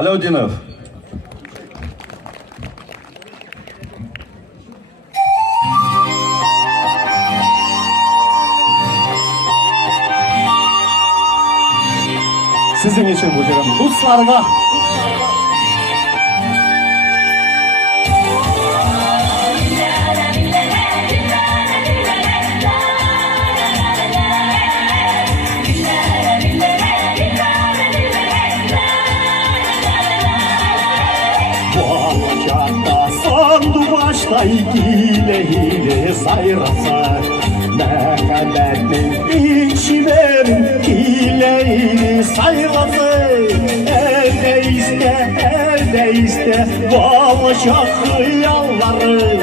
Alaudinov. Sizin için bu canım. Ruslarga. Sandu başta hile hile sayrasa Mehmet'in içiverin hile hile sayrasa Elde iste Bağlaşak yalları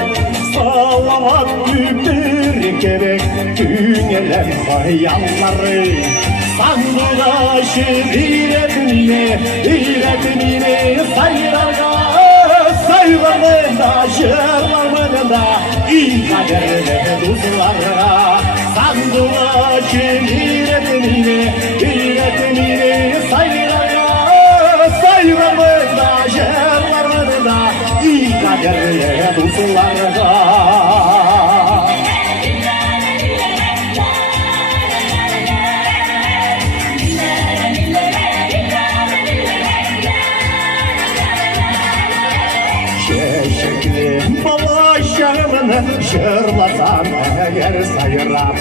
Salavat gübür gerek Dünyelem hayalları Sandudaşı iletmine sayrasa Sayılarında, şırlarında, iyi kaderle dostlarına Sandulaşın iletimini sayılarında, şırlarında, iyi kaderle dostlarına Balaşlarını şırlasam eğer sayıram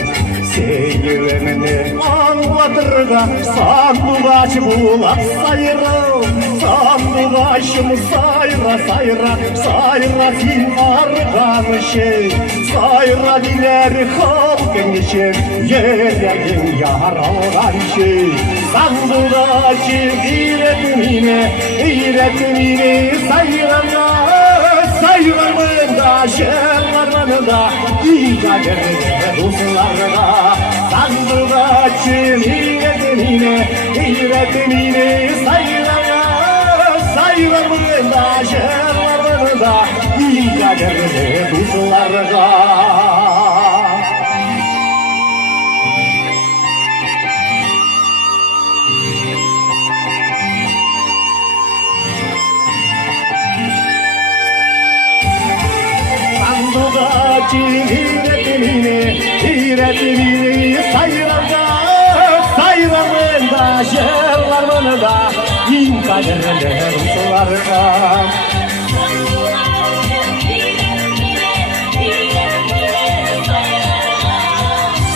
Seyirmeni anlatır da sandudaş bulat sayırım Sandudaşım sayra fin argan şey Sayra diler halkın için yereğin yaralgan şey Sandudaşım iletimini sayılarında, şırlarında, iyi kaderle dostlarına Sandudaşın iletimini sayılarında, şırlarında, iyi kaderle dostlarına iletimini sayılarında, şırlarında, iyi kaderle dostlarına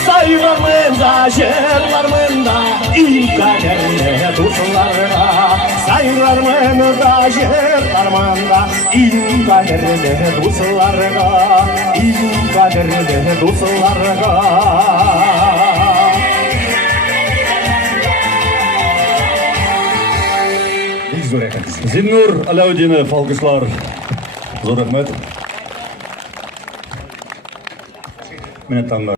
Sayılarında, şırlarında, iyi kaderle dostlarına Sayılarında, şırlarında, iyi kaderle dostlarına İyi kaderle dostlarına Zinnur Alaudinov alkışlar. Zor rahmet. Minnettarlar.